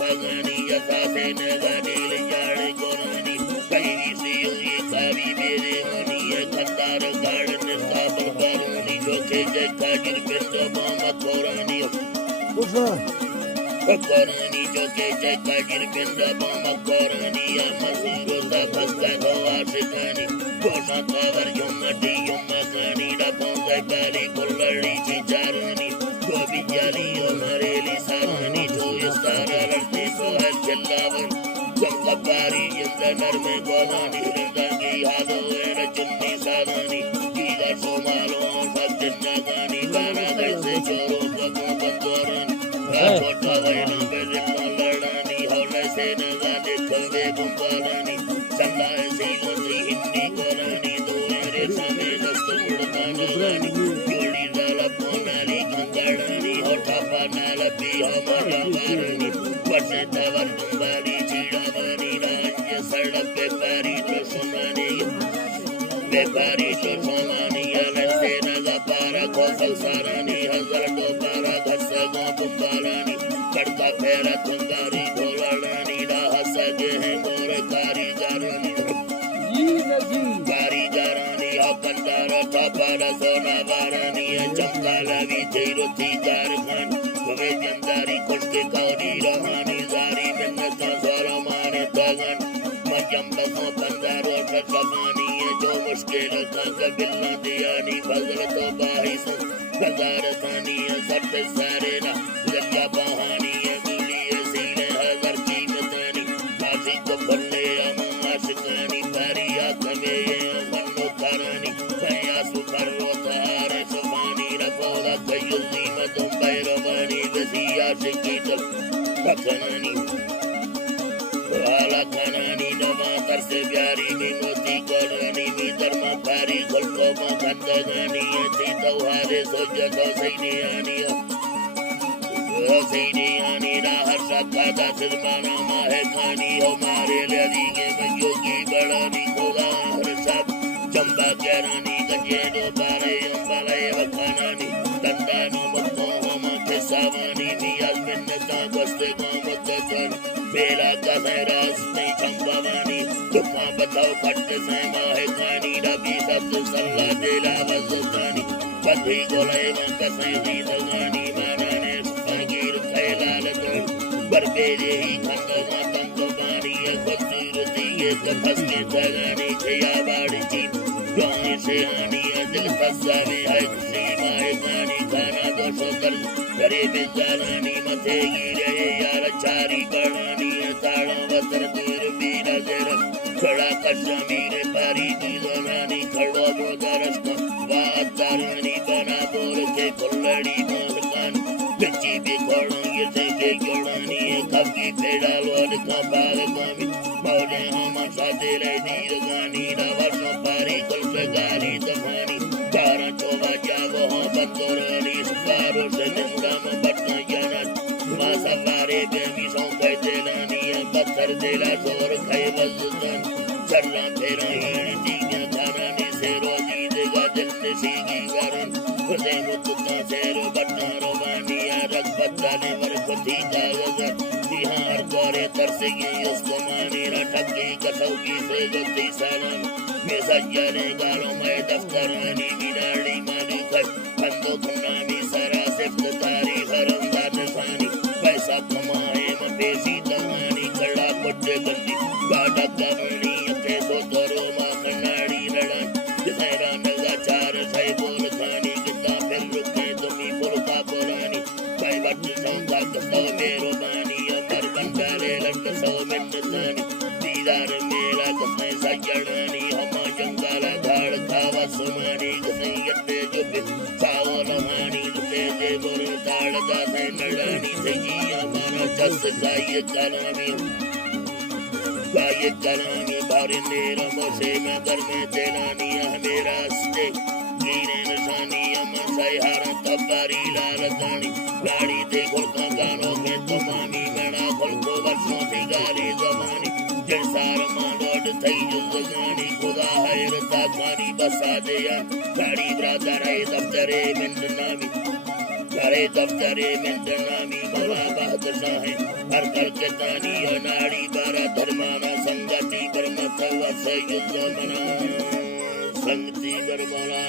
भगनी यथा से नगनील जाड़ गोरानी कई सियो ये कावी मेरे मनी ये खंदार गाड़ निस्तापन करूनी जो के जय काजिर पिंड बामा कोरानी कोरानी जो के जय काजिर पिंड बामा कोरानी या मसीरो ता बस्ता को आशिकानी कोना कावर युमटी युमकानी डपोंगे बाली कुल्लड़ी चिचारानी गोबी जाली हमारे लिसानी जो इस्तारा लड़ते सोहल चल्लावन जंगबारी इंद्रनर में गोदानी रंगी हालो रचुन्नी सादानी कीदा सोमालो सब जिन्नागानी बाना कैसे चोरो बगो बंदोरन छोटा वैना पे जिन्ना लड़ानी हौले से नगाने कवे बुम्बालानी चल्ला ऐसी लोटी हिन्नी गोरानी दो मेरे समय दस्त मुड़ना नगानी जोड़ी जाला पोनाली गंगाड़ानी होठा पानाला पी हमारा बारनी वर्षे तवर बुम्बाली चीड़ा बानी राज्य सड़क पे पारी तो समानी व्यापारी तो समानी अलसे नगा पारा कोसल सारानी हजार तो पारा घसा गो बुम्बालानी कड़का फेरा कंगारी घोलानी राह सगे हैं मोर कारीगरानी कारीगरानी कंदारा थापारा सोना बारानी चमकाला भी तेरो थी कारखान तुम्हें जंदारी खुशके कौरी रहानी जारी मिन्नत सारा माने तगन मजम बसों पंदारो शफानी जो मुश्किल का कबिल्ला दियानी फजल तो बाहिसन हजार थानी सट सारे ना लज्जा बहानी गुली सीने हजार कीमतानी फांसी को फले आशिकानी पारिया कमे मनो करानी कया सुकर रोतारे सुबानी रखोदा कयुल्ली मदुम बैरवानी वसिया शिकीत पकनानी वाला खानानी नमा तरसे प्यारी मिनोती कोरानी मी धर्मा पारी खुलको मखंदगानी थी तौहारे सोजा तो सैनियानी सैनियानी राहर शक्का सिरमाना माहे खानी हो मारे लड़ी के मयोगी बड़ानी खुदा हर सब चंबा केरानी गजे दो बारे अंबले वखानानी दंदानो मक्को हम के सावानी नियाज मिन्नता गस्ते गामतन बेला का रास नहीं चंबावानी दुखा बताओ खट से माहे खानी डबी सब सल्ला देला वजदानी बधी गोले में कसे दी दगानी मानाने फकीर खैलाल दर बरबेरे ही खंड मातम तो बानी खूबसूरती ये तफस के दगानी छया बाड़ी चीन गाने से आनी दिल फसावे है खुशी माहे खानी खाना दोषो कर करे बेजारानी मथे गिरे यार चारी बनानी ताड़ा वतर दूर बीरा जरा खड़ा कशा मेरे पारी दीवानी खड़ो बोदरस को वातारानी बना बोल के कुल्लड़ी मोरकान बिची भी खोड़ो ये देखे जोड़ानी कभी फेड़ा लोड का बाग कामी मौजे हम साथे ले दीरगानी ना वर्षों पारी कुल पे गारी तफानी बारह चौबा जागो हो बंदोरानी सुपारो से निंदाम बटना जानत माँ सवारे बेमी सौ कहते लानी पत्थर देला जोर खाए वजदान चरला फेरा हीड़ तीगा खानानी से रोजी देगा दिल ने सीगी गरन खुदे मुत्ता सेरो बटना रोवानी रख बच्चाने मर खुदी कागजन बिहार गोरे तरसेगी उसको मानी रठकी कसौगी से गद्दी सालन में सज्जने गालों में दफ्तरानी बिनाड़ी माली खट बंदो खुनामी सरा सिफ्त तारी हरमदार निशानी पैसा कमाए मपेसी दवानी खड़ा कुछ गंदी गाड़ा कमनी अके सो तोरो माँ कनाड़ी लड़न जिसेरा नगा चार सै बोल खानी कितना फिर रुके तुम्ही फुलका बोलानी भाई बट सौंगा कसो मेरो बानी अमर बंगाले लट सौ मिन्नतानी दीदार मेरा कसने सजड़ानी हमा जंगाला घाड़ खावा सुमानी कसने यत्ते जो बिन सावो लहानी लुटे जे बोर ताड़ गासे नड़ानी सही हमारा जस गाये कलामी बारी नेरा मोसे में घर में तेलानी मेरा स्टे गिरे निशानी अमर सहारा तबारी लाल दानी गाड़ी दे खुलका गानों के तमामी बड़ा खुलको वर्षों से गाली जमानी जैसार मानोड थई जुगानी खुदा हैर ताखानी बसा दिया गाड़ी ब्रादर है दफ्तरे मिंद नामी है दफ्तरे मिंदनामी बला बहदर है हर कल के तानी अनाड़ी बारा धर्माना संगति बरमत वस युद्ध मना संगति बरमला